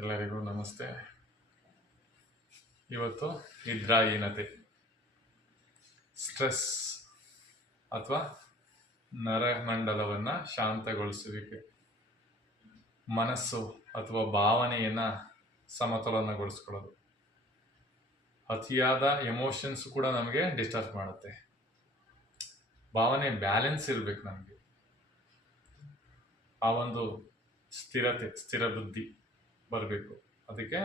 ಎಲ್ಲರಿಗೂ ನಮಸ್ತೆ. ಇವತ್ತು ನಿದ್ರಾಹೀನತೆ, ಸ್ಟ್ರೆಸ್ ಅಥವಾ ನರಮಂಡಲವನ್ನು ಶಾಂತಗೊಳಿಸುವಿಕೆ, ಮನಸ್ಸು ಅಥವಾ ಭಾವನೆಯನ್ನು ಸಮತೋಲನಗೊಳಿಸ್ಕೊಳ್ಳೋದು. ಅತಿಯಾದ ಎಮೋಷನ್ಸ್ ಕೂಡ ನಮಗೆ ಡಿಸ್ಟರ್ಬ್ ಮಾಡುತ್ತೆ. ಭಾವನೆ ಬ್ಯಾಲೆನ್ಸ್ ಇರಬೇಕು ನಮಗೆ. ಆ ಒಂದು ಸ್ಥಿರ ಬುದ್ಧಿ ಬರಬೇಕು. ಅದಕ್ಕೆ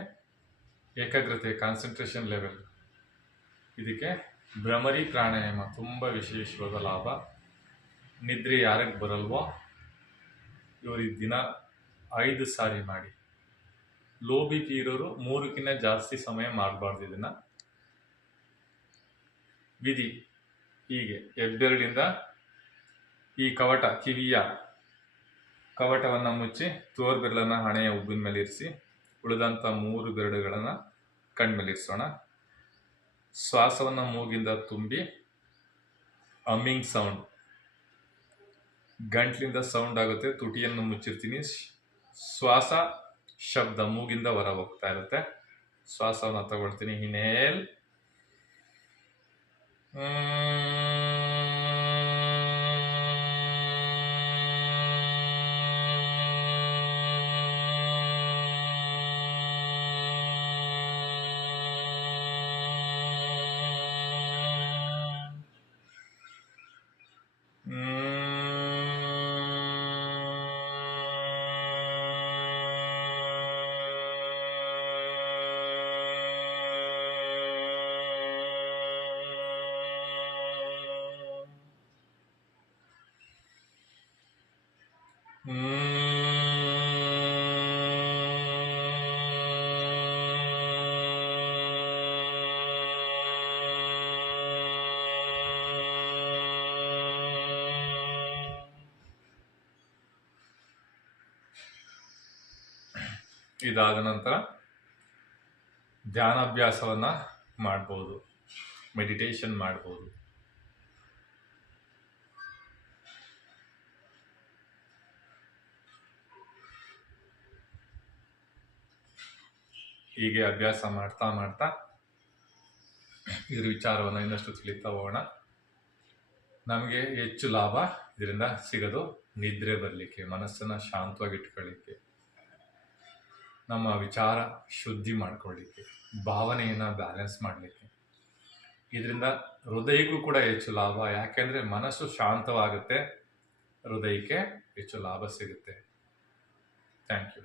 ಏಕಾಗ್ರತೆ, ಕಾನ್ಸಂಟ್ರೇಷನ್ ಲೆವೆಲ್. ಇದಕ್ಕೆ ಭ್ರಮರಿ ಪ್ರಾಣಾಯಾಮ ತುಂಬ ವಿಶೇಷವಾದ ಲಾಭ. ನಿದ್ರೆ ಯಾರಿಗೆ ಬರಲ್ವೋ ಇವರು ದಿನ 5 ಸಾರಿ ಮಾಡಿ. ಲೋ ಬಿ ಪಿ ಇರೋರು 3ಕ್ಕಿಂತ ಜಾಸ್ತಿ ಸಮಯ ಮಾಡಬಾರ್ದು. ಇದನ್ನು ವಿಧಿ ಹೀಗೆ: ಹೆಬ್ಬೆರಳಿಂದ ಈ ಕಿವಿಯ ಕವಟವನ್ನು ಮುಚ್ಚಿ ತೋರ್ಬೆರಳನ್ನು ಹಣೆಯ ಉಬ್ಬಿನ ಮೇಲೆ ಇರಿಸಿ, ಉಳಿದಂಥ 3 ಬೆರಳುಗಳನ್ನು ಕಣ್ಮೇಲೆ ಇರಿಸೋಣ. ಶ್ವಾಸವನ್ನು ಮೂಗಿಂದ ತುಂಬಿ ಹಮ್ಮಿಂಗ್ ಸೌಂಡ್, ಗಂಟ್ಲಿಂದ ಸೌಂಡ್ ಆಗುತ್ತೆ. ತುಟಿಯನ್ನು ಮುಚ್ಚಿರ್ತೀನಿ. ಶ್ವಾಸ ಶಬ್ದ ಮೂಗಿಂದ ಹೊರ ಹೋಗ್ತಾ ಇರುತ್ತೆ. ಶ್ವಾಸವನ್ನು ತಗೊಳ್ತೀನಿ. ಇನ್ಹೇಲ್, ಇದಾದ ನಂತರ ಧ್ಯಾನಾಭ್ಯಾಸವನ್ನು ಮಾಡ್ಬೋದು, ಮೆಡಿಟೇಷನ್ ಮಾಡ್ಬೋದು. ಹೀಗೆ ಅಭ್ಯಾಸ ಮಾಡ್ತಾ ಮಾಡ್ತಾ ಇದ್ರ ವಿಚಾರವನ್ನು ಇನ್ನಷ್ಟು ತಿಳಿತಾ ಹೋಗೋಣ. ನಮಗೆ ಹೆಚ್ಚು ಲಾಭ ಇದರಿಂದ ಸಿಗೋದು ನಿದ್ರೆ ಬರಲಿಕ್ಕೆ, ಮನಸ್ಸನ್ನು ಶಾಂತವಾಗಿಟ್ಕೊಳ್ಳಿಕ್ಕೆ, ನಮ್ಮ ವಿಚಾರ ಶುದ್ಧಿ ಮಾಡ್ಕೊಳ್ಳಿಕ್ಕೆ, ಭಾವನೆಯನ್ನು ಬ್ಯಾಲೆನ್ಸ್ ಮಾಡಲಿಕ್ಕೆ. ಇದರಿಂದ ಹೃದಯಕ್ಕೂ ಕೂಡ ಹೆಚ್ಚು ಲಾಭ. ಯಾಕೆಂದರೆ ಮನಸ್ಸು ಶಾಂತವಾಗುತ್ತೆ, ಹೃದಯಕ್ಕೆ ಹೆಚ್ಚು ಲಾಭ ಸಿಗುತ್ತೆ. Thank you.